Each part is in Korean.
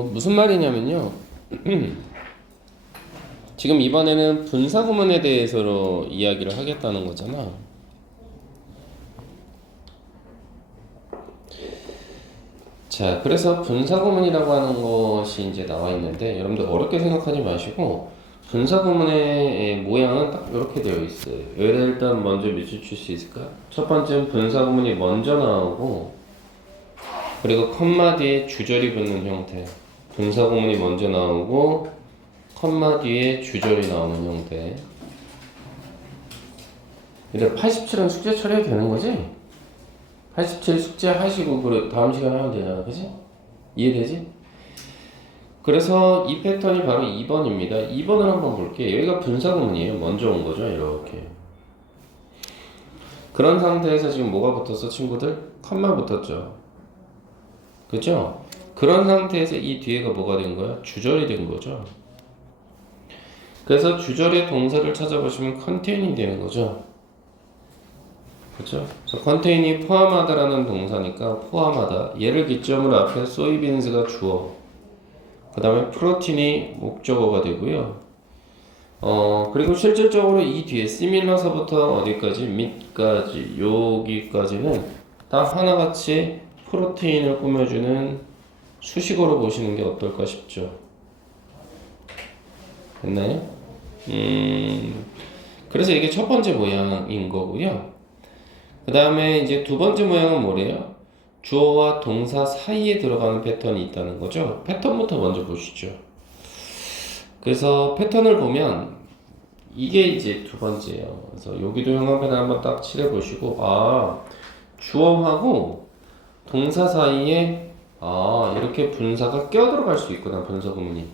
무슨 말이냐면요. 지금 이번에는 분사구문에 대해서 이야기를 하겠다는 거잖아. 자, 그래서 분사구문이라고 하는 것이 이제 나와 있는데, 여러분들 어렵게 생각하지 마시고, 분사구문의 모양은 딱 이렇게 되어 있어요. 여기다 일단 먼저 밑줄 칠 수 있을까? 첫 번째는 분사구문이 먼저 나오고, 그리고 컴마 뒤에 주절이 붙는 형태. 분사구문이 먼저 나오고, 컴마 뒤에 주절이 나오는 형태. 이제 87은 숙제 처리해도 되는 거지? 87 숙제 하시고 그래 다음 시간에 하면 되잖아, 그지? 이해되지? 그래서 이 패턴이 바로 2번입니다. 2번을 한번 볼게요. 여기가 분사구문이에요. 먼저 온 거죠, 이렇게. 그런 상태에서 지금 뭐가 붙었어, 친구들? 컴마 붙었죠. 그죠? 그런 상태에서 이 뒤에가 뭐가 된 거야? 주절이 된 거죠. 그래서 주절의 동사를 찾아보시면 컨테인이 되는 거죠. 그렇죠? 그래서 컨테인이 포함하다라는 동사니까 포함하다. 얘를 기점으로 앞에 소이빈스가 주어. 그 다음에 프로틴이 목적어가 되고요. 그리고 실질적으로 이 뒤에 시밀러서부터 어디까지? 밑까지 여기까지는 다 하나같이 프로테인을 꾸며주는 수식어로 보시는 게 어떨까 싶죠. 됐나요? 그래서 이게 첫 번째 모양인 거고요. 그 다음에 이제 두 번째 모양은 뭐래요? 주어와 동사 사이에 들어가는 패턴이 있다는 거죠. 패턴부터 먼저 보시죠. 그래서 패턴을 보면 이게 이제 두 번째예요. 그래서 여기도 형광펜을 한번 딱 칠해 보시고, 주어하고 동사 사이에 이렇게 분사가 껴들어갈 수 있구나, 분사 구문이.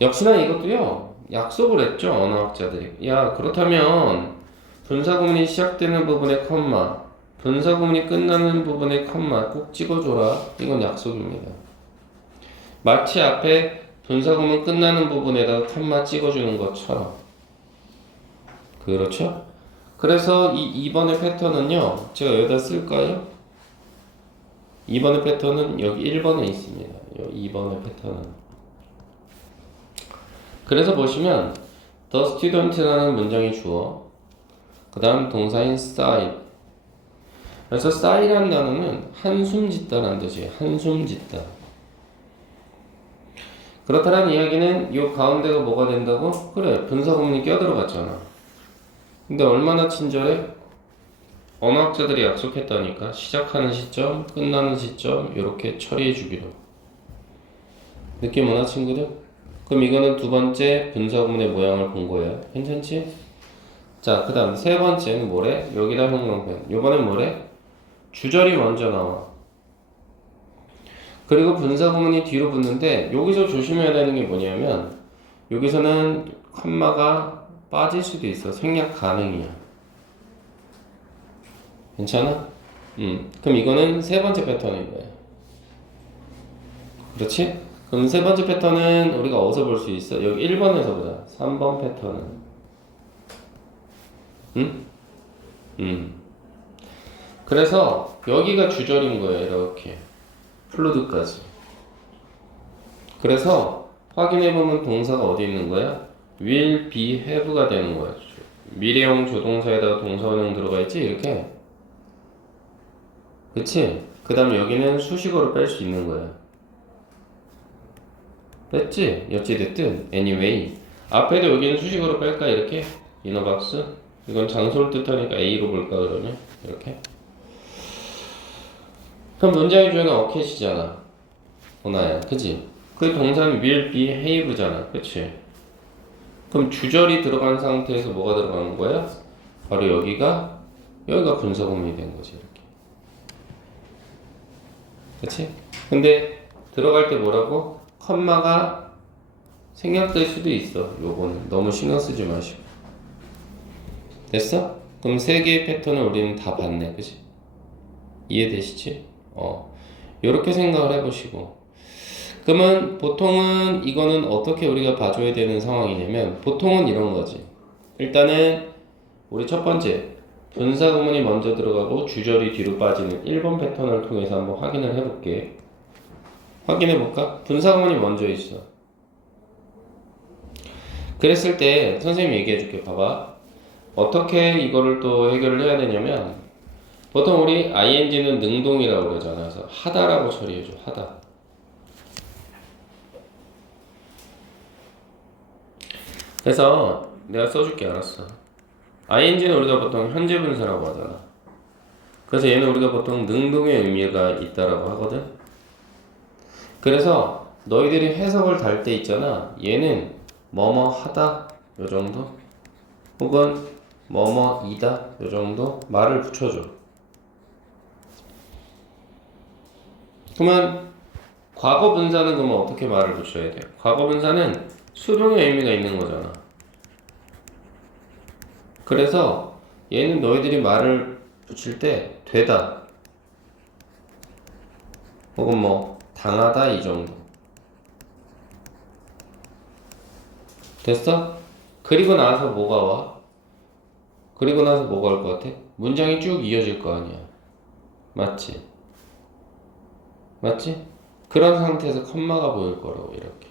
역시나 이것도요, 약속을 했죠, 언어학자들이. 야, 그렇다면 분사구문이 시작되는 부분에 컴마, 분사구문이 끝나는 부분에 컴마 꼭 찍어줘라. 이건 약속입니다. 마치 앞에 분사구문 끝나는 부분에다가 컴마 찍어주는 것처럼. 그렇죠? 그래서 이 2번의 패턴은요, 제가 여기다 쓸까요? 2번의 패턴은 여기 1번에 있습니다. 여기 2번의 패턴은. 그래서 보시면 The student라는 문장이 주어, 그 다음 동사인 sigh. 그래서 sigh라는 단어는 한숨 짓다라는 뜻이에요. 한숨 짓다. 그렇다는 이야기는 이 가운데가 뭐가 된다고? 그래, 분사구문이 껴들어갔잖아. 근데 얼마나 친절해? 언어학자들이 약속했다니까. 시작하는 시점, 끝나는 시점 이렇게 처리해 주기로. 느낌 오나, 친구들? 그럼 이거는 두 번째 분사구문의 모양을 본 거예요. 괜찮지? 자, 그 다음 세 번째는 뭐래? 여기다 형광펜. 요번엔 뭐래? 주절이 먼저 나와. 그리고 분사구문이 뒤로 붙는데 여기서 조심해야 되는 게 뭐냐면 여기서는 컴마가 빠질 수도 있어. 생략 가능이야. 괜찮아? 그럼 이거는 세 번째 패턴인 거야. 그렇지? 그럼 세 번째 패턴은 우리가 어디서 볼 수 있어? 여기 1번에서 보자. 3번 패턴은. 그래서 여기가 주절인 거예요. 이렇게. 플루드까지. 그래서 확인해보면 동사가 어디 있는 거야? will, be, have가 되는 거야. 미래형 조동사에다가 동사원형 들어가 있지? 이렇게. 그치? 그 다음 여기는 수식어로 뺄 수 있는 거야. 뺐지? 어찌됐든 anyway. 앞에도 여기는 수식어로 뺄까? 이렇게. 이너박스. 이건 장소를 뜻하니까 A로 볼까 그러면? 이렇게. 그럼 문장의 주어는 어켓이잖아. 보나야. 그치? 그 동사는 will, be, have잖아. 그치? 그럼 주절이 들어간 상태에서 뭐가 들어가는 거야? 바로 여기가 분사구문이 된 거지. 이렇게. 그치? 근데 들어갈 때 뭐라고? 컴마가 생략될 수도 있어. 요거는 너무 신경 쓰지 마시고. 됐어? 그럼 세 개의 패턴을 우리는 다 봤네. 그치? 이해되시지? 요렇게 생각을 해보시고. 그러면 보통은 이거는 어떻게 우리가 봐줘야 되는 상황이냐면 보통은 이런 거지. 일단은 우리 첫 번째 분사구문이 먼저 들어가고 주절이 뒤로 빠지는 1번 패턴을 통해서 한번 확인을 해볼게. 확인해 볼까? 분사구문이 먼저 있어. 그랬을 때 선생님이 얘기해 줄게. 봐봐. 어떻게 이거를 또 해결을 해야 되냐면 보통 우리 ing는 능동이라고 그러잖아. 그래서 하다라고 처리해 줘. 하다. 그래서 내가 써줄게. 알았어. ing는 우리가 보통 현재 분사라고 하잖아. 그래서 얘는 우리가 보통 능동의 의미가 있다라고 하거든. 그래서 너희들이 해석을 달 때 있잖아. 얘는 뭐뭐 하다 요 정도 혹은 뭐뭐이다 요 정도 말을 붙여줘. 그러면 과거 분사는 그러면 어떻게 말을 붙여야 돼? 과거 분사는 수동의 의미가 있는 거잖아. 그래서 얘는 너희들이 말을 붙일 때 되다 혹은 뭐 당하다 이 정도. 됐어? 그리고 나서 뭐가 와? 그리고 나서 뭐가 올 것 같아? 문장이 쭉 이어질 거 아니야. 맞지? 맞지? 그런 상태에서 컴마가 보일 거라고. 이렇게.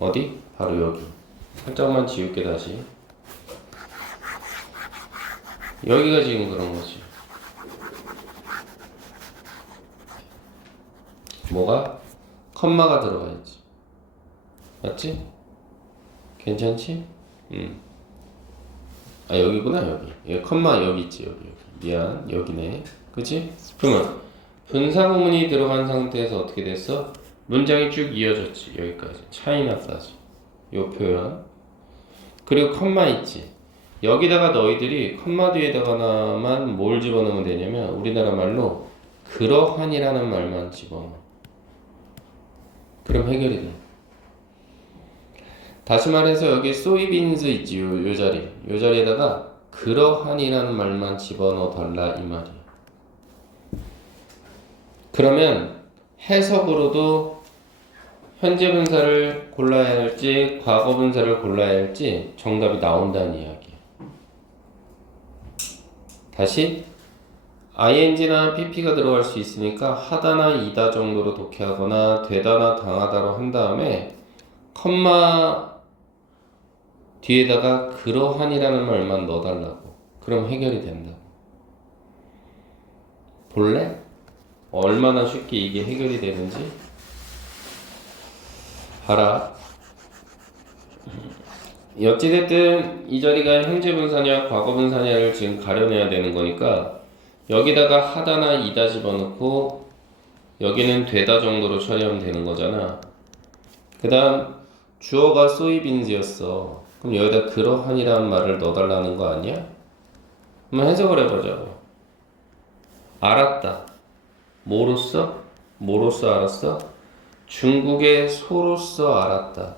어디? 바로 여기. 살짝만 지울게. 다시 여기가 지금 그런 거지. 뭐가? 컴마가 들어가 있지. 맞지? 괜찮지? 아 여기구나. 여기 컴마 여기 있지. 여기 미안. 여기네. 그치? 그러면 분사구문이 들어간 상태에서 어떻게 됐어? 문장이 쭉 이어졌지. 여기까지 차이났다지. 요 표현. 그리고 컴마 있지. 여기다가 너희들이 컴마 뒤에다가만 뭘 집어넣으면 되냐면 우리나라 말로 그러한이라는 말만 집어넣어. 그럼 해결이 돼. 다시 말해서 여기 소이빈스 있지. 요 자리. 요 자리에다가 그러한이라는 말만 집어넣어 달라 이 말이야. 그러면 해석으로도 현재 분사를 골라야 할지 과거 분사를 골라야 할지 정답이 나온다는 이야기야. 다시 ing나 pp가 들어갈 수 있으니까 하다나 이다 정도로 독해하거나 되다나 당하다로 한 다음에 컴마 뒤에다가 그러한이라는 말만 넣어달라고. 그럼 해결이 된다고. 볼래? 얼마나 쉽게 이게 해결이 되는지 봐라. 어찌됐든 이 자리가 현재 분사냐 과거 분사냐를 지금 가려내야 되는 거니까 여기다가 하다나 이다 집어넣고 여기는 되다 정도로 처리하면 되는 거잖아. 그 다음 주어가 소이빈즈였어. 그럼 여기다 그러한이라는 말을 넣어달라는 거 아니야? 한번 해석을 해보자고. 알았다. 뭐로써? 뭐로써 알았어? 중국의 소로써 알았다.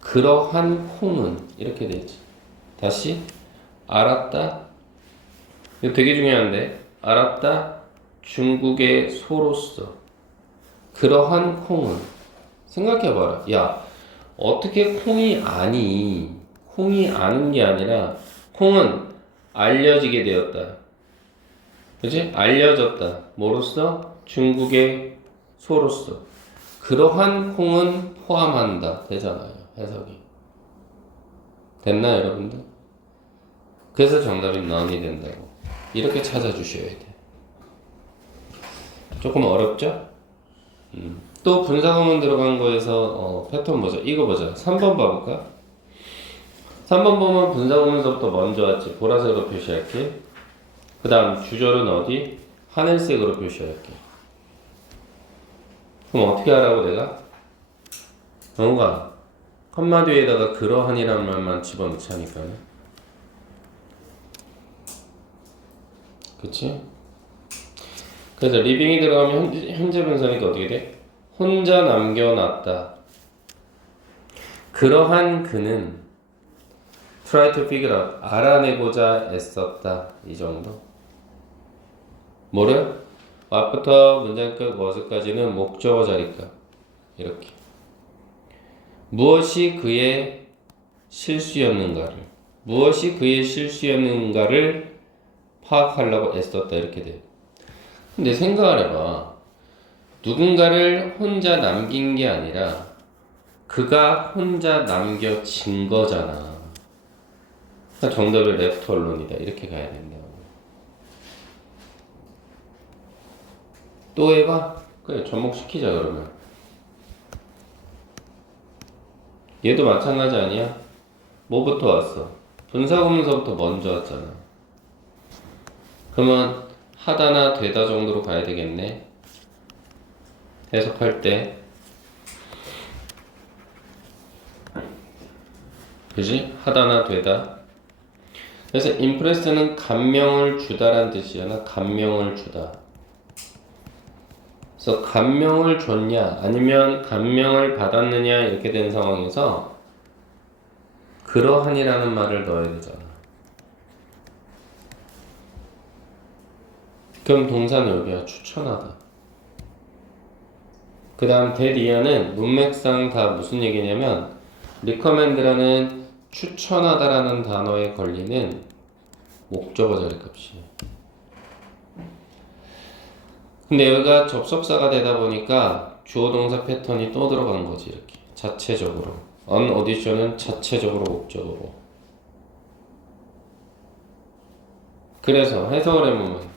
그러한 콩은 이렇게 되지. 다시 알았다. 이거 되게 중요한데. 알았다. 중국의 소로써. 그러한 콩은 생각해봐라. 야, 어떻게 콩이 아니? 콩이 아는 게 아니라 콩은 알려지게 되었다. 그치? 알려졌다. 뭐로써? 중국의 소로써. 그러한 콩은 포함한다. 되잖아요. 해석이. 됐나 여러분들? 그래서 정답이 non이 된다고. 이렇게 찾아주셔야 돼. 조금 어렵죠? 또 분사구문 들어간 거에서 패턴 보자. 이거 보자. 3번 봐볼까? 3번 보면 분사구문서부터 먼저 왔지. 보라색으로 표시할게. 그 다음 주절은 어디? 하늘색으로 표시할게. 그럼 어떻게 하라고 내가? 뭔가 컴마 뒤에다가 그러한이라는 말만 집어넣자니까. 그치? 그래서 리빙이 들어가면 현재 분사니까 어떻게 돼? 혼자 남겨놨다. 그러한 그는 try to figure out. 알아내고자 애썼다. 이 정도. 뭐를? what부터 문장 끝 was까지는 목적어 자리값. 이렇게. 무엇이 그의 실수였는가를. 무엇이 그의 실수였는가를 파악하려고 애썼다. 이렇게 돼. 근데 생각을 해봐. 누군가를 혼자 남긴 게 아니라 그가 혼자 남겨진 거잖아. 그러니까 정답이 left alone이다. 이렇게 가야 된다. 또 해봐. 그래, 접목시키자 그러면. 얘도 마찬가지 아니야? 뭐부터 왔어? 분사구문서부터 먼저 왔잖아. 그러면 하다나 되다 정도로 가야 되겠네. 해석할 때. 그지? 하다나 되다. 그래서 impress는 감명을 주다란 뜻이잖아. 감명을 주다. 그래서 감명을 줬냐 아니면 감명을 받았느냐 이렇게 된 상황에서 그러한이라는 말을 넣어야 되잖아. 그럼 동사는 여기야. 추천하다. 그 다음 대리아는 문맥상 다 무슨 얘기냐면 recommend라는 추천하다라는 단어에 걸리는 목적어 자리 값이에요. 근데 여기가 접속사가 되다 보니까 주어 동사 패턴이 또 들어간 거지. 이렇게 자체적으로. on audition은 자체적으로 목적어로. 그래서 해석을 해보면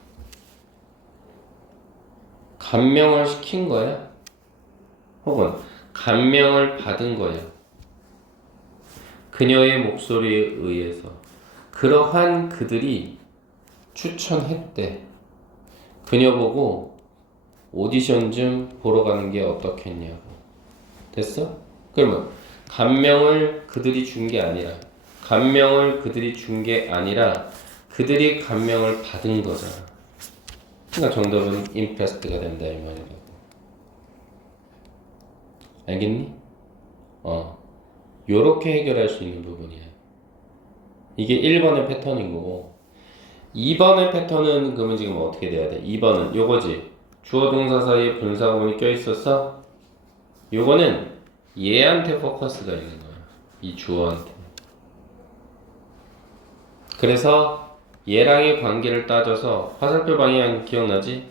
감명을 시킨 거야? 혹은 감명을 받은 거야? 그녀의 목소리에 의해서 그러한 그들이 추천했대. 그녀 보고 오디션 좀 보러 가는 게 어떻겠냐고. 됐어? 그러면 감명을 그들이 준 게 아니라 그들이 감명을 받은 거잖아. 그러니까 정답은 impressed가 된다 이 말이라고. 알겠니? 요렇게 해결할 수 있는 부분이야. 이게 1번의 패턴인 거고 2번의 패턴은 그러면 지금 어떻게 돼야 돼? 2번은 요거지. 주어 동사 사이에 분사구문이 껴있었어? 요거는 얘한테 포커스가 있는 거야. 이 주어한테. 그래서 얘랑의 관계를 따져서 화살표 방향 기억나지?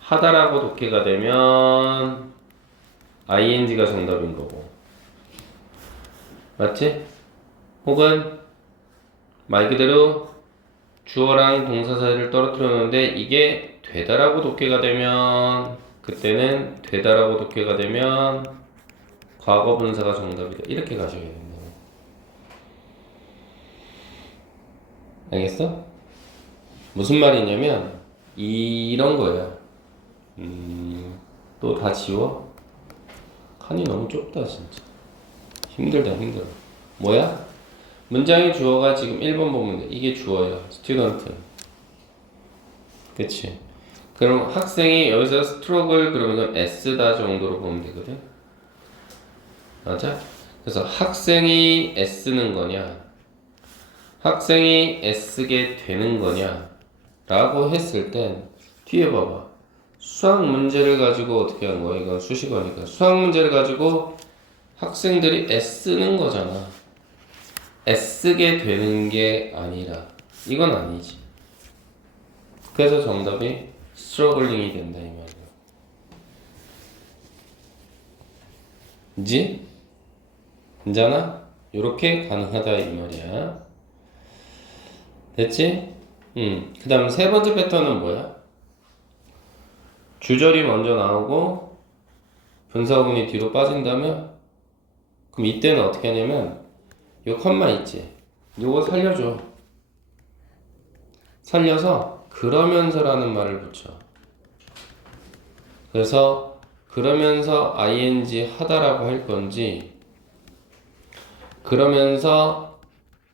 하다라고 독해가 되면 ing가 정답인 거고. 맞지? 혹은 말 그대로 주어랑 동사 사이를 떨어뜨려 놓는데 이게 되다라고 독해가 되면 그때는 되다라고 독해가 되면 과거 분사가 정답이다. 이렇게 가셔야 된다. 알겠어? 무슨 말이냐면 이런 거야. 또 다 지워? 칸이 너무 좁다 진짜. 힘들다. 뭐야? 문장의 주어가 지금 1번 보면 돼. 이게 주어야. 스튜던트. 그치? 그럼 학생이 여기서 스트러글 그러면 S다 정도로 보면 되거든? 맞아? 그래서 학생이 애쓰는 거냐 학생이 애쓰게 되는 거냐 라고 했을 땐 뒤에 봐봐. 수학 문제를 가지고 어떻게 하는 거야? 이건 수식어니까 수학 문제를 가지고 학생들이 애쓰는 거잖아. 애쓰게 되는 게 아니라 이건 아니지. 그래서 정답이 스트러글링이 된다 이 말이야. 이지? 괜찮아? 요렇게 가능하다 이 말이야. 됐지? 그 다음 세 번째 패턴은 뭐야? 주절이 먼저 나오고 분사구문이 뒤로 빠진다면 그럼 이때는 어떻게 하냐면 요 컴마 있지? 요거 살려줘. 살려서 그러면서라는 말을 붙여. 그래서 그러면서 ing 하다라고 할 건지 그러면서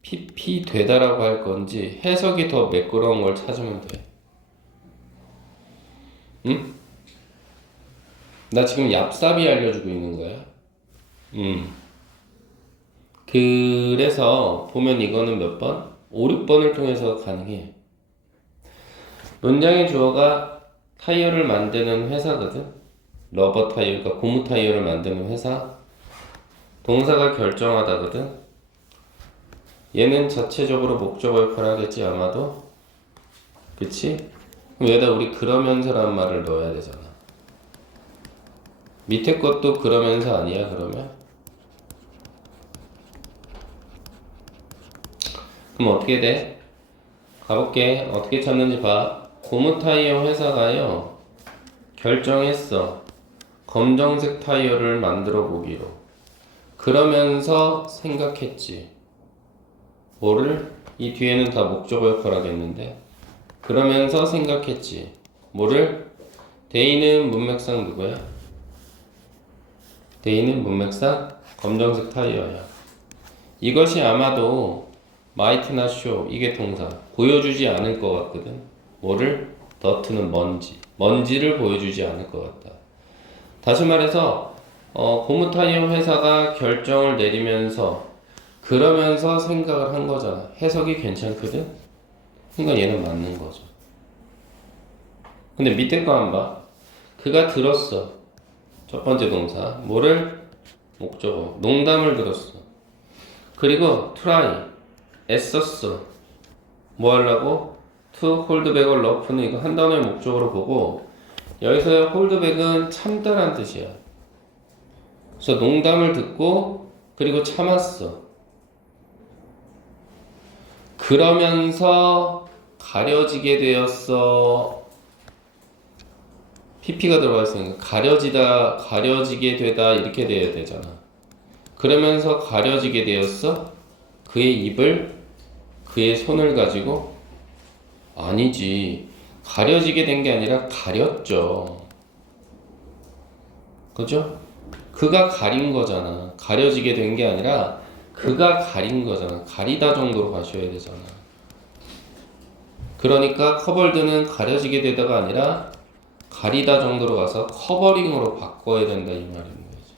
pp 되다라고 할 건지 해석이 더 매끄러운 걸 찾으면 돼. 응? 나 지금 얍삽이 알려주고 있는 거야. 그래서 보면 이거는 몇 번? 5, 6번을 통해서 가능해. 문장의 주어가 타이어를 만드는 회사거든. 러버 타이어, 그러니까 고무 타이어를 만드는 회사. 동사가 결정하다거든. 얘는 자체적으로 목적어 역할을 하겠지 아마도. 그치? 그럼 여기다 우리 그러면서라는 말을 넣어야 되잖아. 밑에 것도 그러면서 아니야 그러면? 그럼 어떻게 돼? 가볼게. 어떻게 찾는지 봐. 고무 타이어 회사가요 결정했어. 검정색 타이어를 만들어 보기로. 그러면서 생각했지. 뭐를? 이 뒤에는 다 목적어 역할 하겠는데. 그러면서 생각했지. 뭐를? 데이는 문맥상 누구야? 데이는 문맥상 검정색 타이어야. 이것이 아마도 might나 show 이게 동사 보여주지 않을 것 같거든. 뭐를? dirt는 먼지. 먼지를 보여주지 않을 것 같다. 다시 말해서 고무 타이어 회사가 결정을 내리면서 그러면서 생각을 한 거잖아. 해석이 괜찮거든. 그러니까 얘는 맞는 거죠. 근데 밑에 거 한 봐. 그가 들었어. 첫 번째 동사. 뭐를? 목적어. 농담을 들었어. 그리고 try. 애썼어. 뭐 하려고? to hold back을 rough는 이거 한 단어의 목적으로 보고 여기서 hold back은 참다란 뜻이야. 그래서 농담을 듣고 그리고 참았어. 그러면서 가려지게 되었어. PP가 들어가 있으니까 가려지게 되다 이렇게 돼야 되잖아. 그러면서 가려지게 되었어. 그의 입을 그의 손을 가지고 아니지. 가려지게 된 게 아니라 가렸죠. 그죠? 그가 가린 거잖아. 가려지게 된 게 아니라 그가 가린 거잖아. 가리다 정도로 가셔야 되잖아. 그러니까 커버드는 가려지게 되다가 아니라 가리다 정도로 가서 커버링으로 바꿔야 된다 이 말인 거지.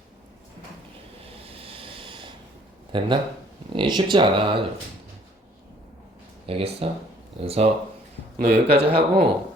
됐나? 쉽지 않아. 알겠어? 그래서 오늘 여기까지 하고